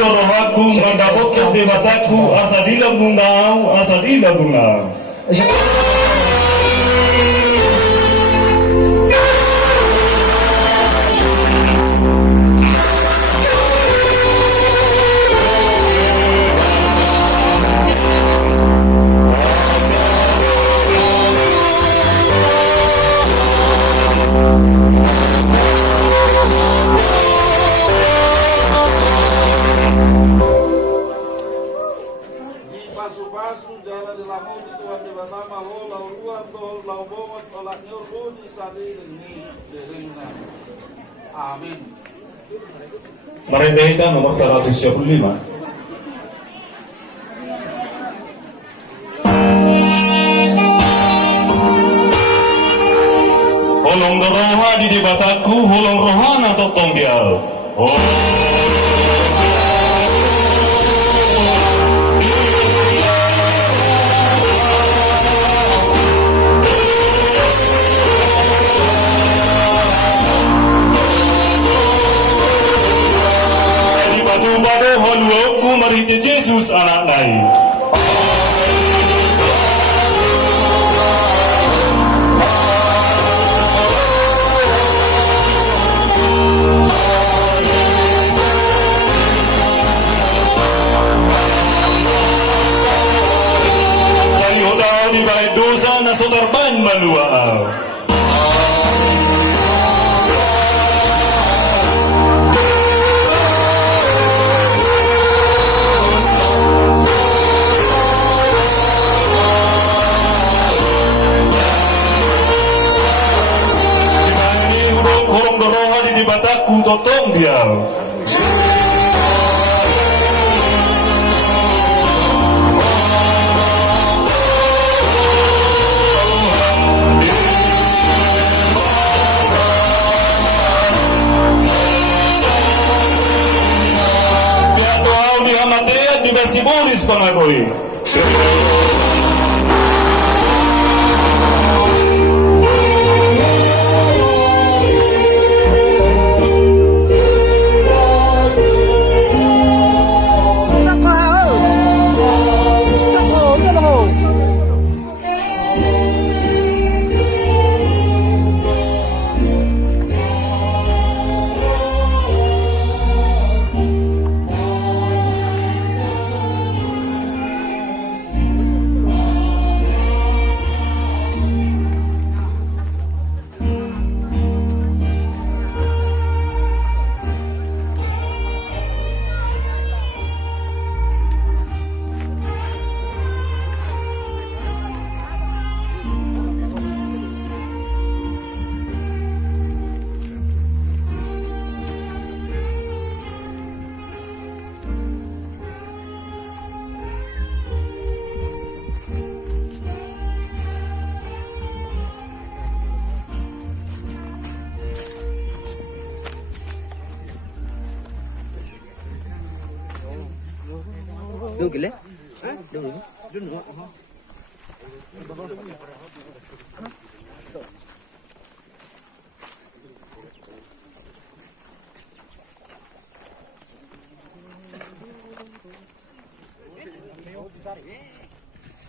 Rohaku mendapatkan di mataku asadila bungau, asadila bungau. Pasu-pasu jalan di lamun di Tuhan di bersama lau luar tol lau bongot olak nyurku di sadi ini derina. Amin. Mereka nomor 125. Holong roha di debataku, holong rohana totong bial. Bado holwoku marite Yesus anak nai. Dari hodau di balai dosa na sotarban maluau. Di bataku totong dia. Pihak doa di hamatea di basibolis pangagoi. Dulu gila? Dulu.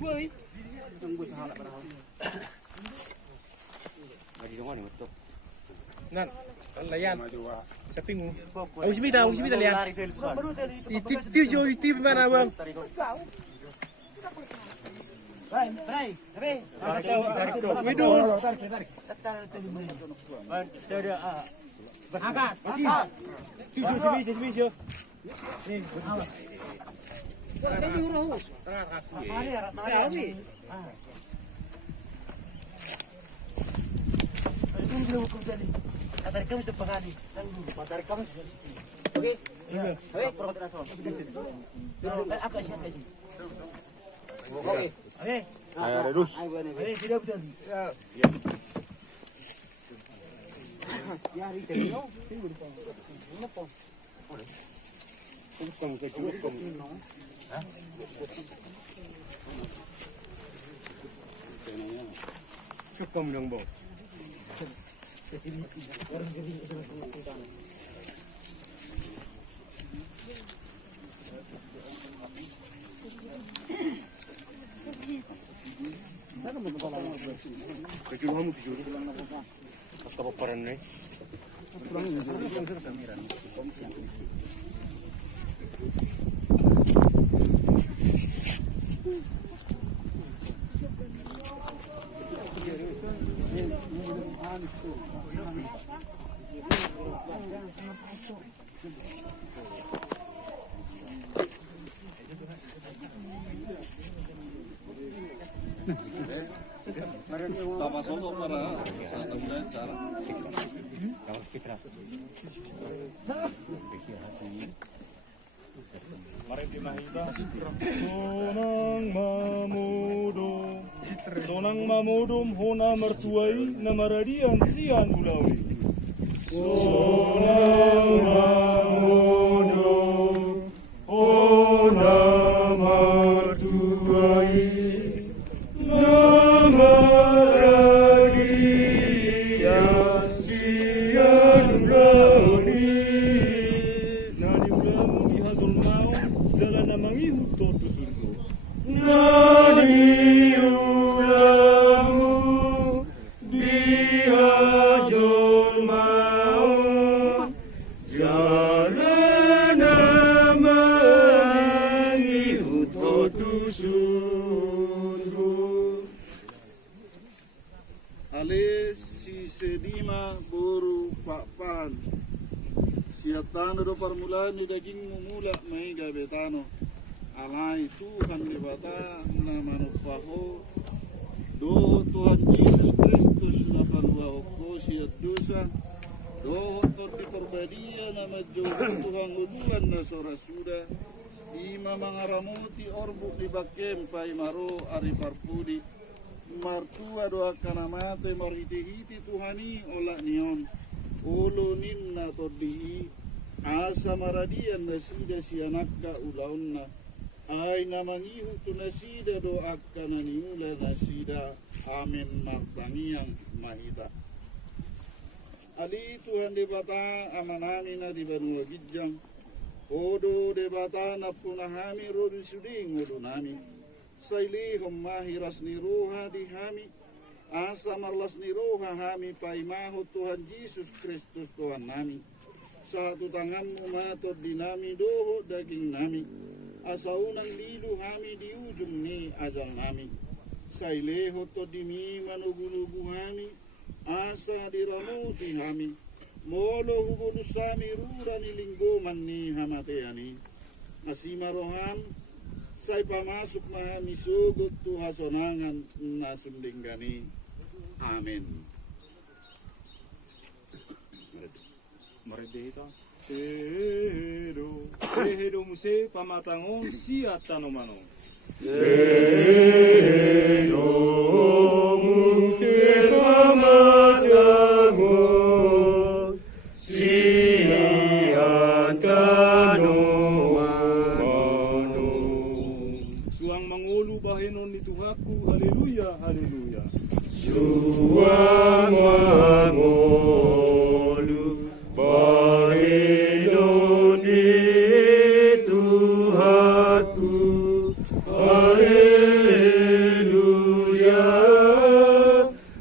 Woi. Tunggu sahabat berapa? Mari dong ni betul. Nan, layan. Saping mo. Awis bita lian. Itu mana bang? Widul. Angkat. Sini. Nih. Tarik kamu cepat kali. Tarik kamu. Oke. Iya. Oke, perut rasa. Agak siapa sih? Oke. Oke. Ayo terus. Oke, sudah betul. Ya. Ya, hari ini no. Tunggu di sana. Kenapa? Tunggu ke dulu. Hah? Cukup dong, Bo. Tapa solo para sistem dan cara. Mari pinahita Sonang mamudum hona mertuai na maradian sian ulawi. Sonang mamudum hona mertuai na maradian sian ulawi. Nani ulamu ihazul mau jalan namangi hutotu surgo. Nani ulamu dihajul mau jalan namangi hutotu surgo. Ale si sedima buru Pakpahan. Siatano do permulaan di daging mumula may gabetano. Alay Tuhan di bata na manupaho. Doho Tuhan Yesus Kristus na paluwa ko siat dosa. Doho to di perbadia na majogo Tuhan uluan na sorasuda. Ima mga ramuti orbu di bakem pay maro ari parpudi. Martua doa kanamate marhiti-hiti Tuhani ola nion. Ulo ninna toddi asa maradian nasida si anakka ulaunna ay namangihu tu nasida doakka naniula nasida amin martangiang mahita. Ali Tuhan debata amanami na di Banua Gijang odo debata na punahami rodu suding odo nami sailihom mahiras ni roha di hami asa marlas ni roha hami paimaho Tuhan Yesus Kristus Tuhan nami. Satu tanganmu matod di nami doho daging nami. Asa unang lilu hami di ujung ni ajal nami. Saileho to di mi manugu-nugu hami. Asa di ramuti hami. Molo hubulu sami rura ni linggoman ni hamateani. Masima roham. Say pamasok mahami sugot tu hasonangan na sundinggani. Amin. Mari dito. Tehedo muse pamatangon siat tanomano. Tehedo muse pamatangon siat tanomano. Suang mangulu bahenon ni Tuhaku, haleluya, haleluya. Suang mangolu Bahinon itu aku. Haleluya,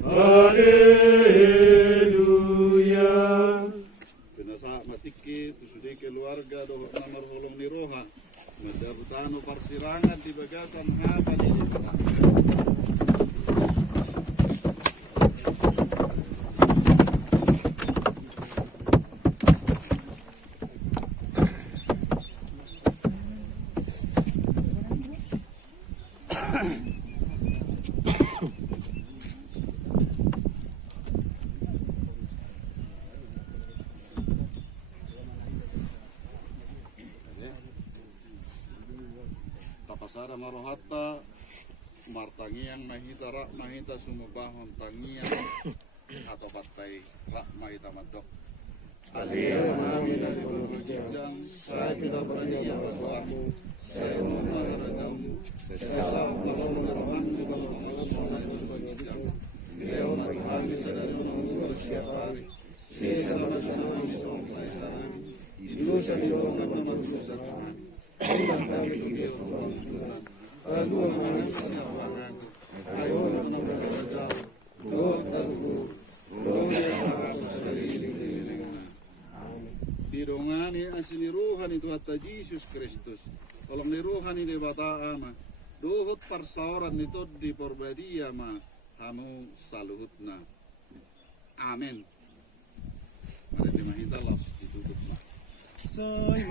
haleluya. Pinasa matiki sudah keluarga doh namar holong ni roha. Madarutano parsirangan di bagasan haba di Tapasara marohata martangiang mahita rak mahita sumubahon tangiang atau patai rak mahita madok. Aliyah amin dari berjijang saya tidak berani yang bersuamu saya memohon padamu sesama memohon di bawah berjijang. sa liwangan na magsusa Tuhan. Tuhan kami tugiyo Tuhan Tuhan. Aluan ang sinawangan. Ayaw na nagkakadyaw. Tuhan talugo. Tuhan sa sarili-lilingan. Dirongani ang siniruhan ni Tuhan ta Jesus Kristus. Tolong niruhan ni Dewata Ama. Duhut parsauran nito di porbadia ma. Hamu saluhut na. Amin. Mari dimahintalas ditutup na. Saya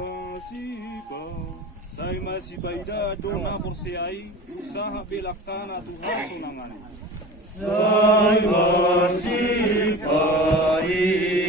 masih baida dona porsiai usaha belaktana Tuhan sunangan. Saya masih baik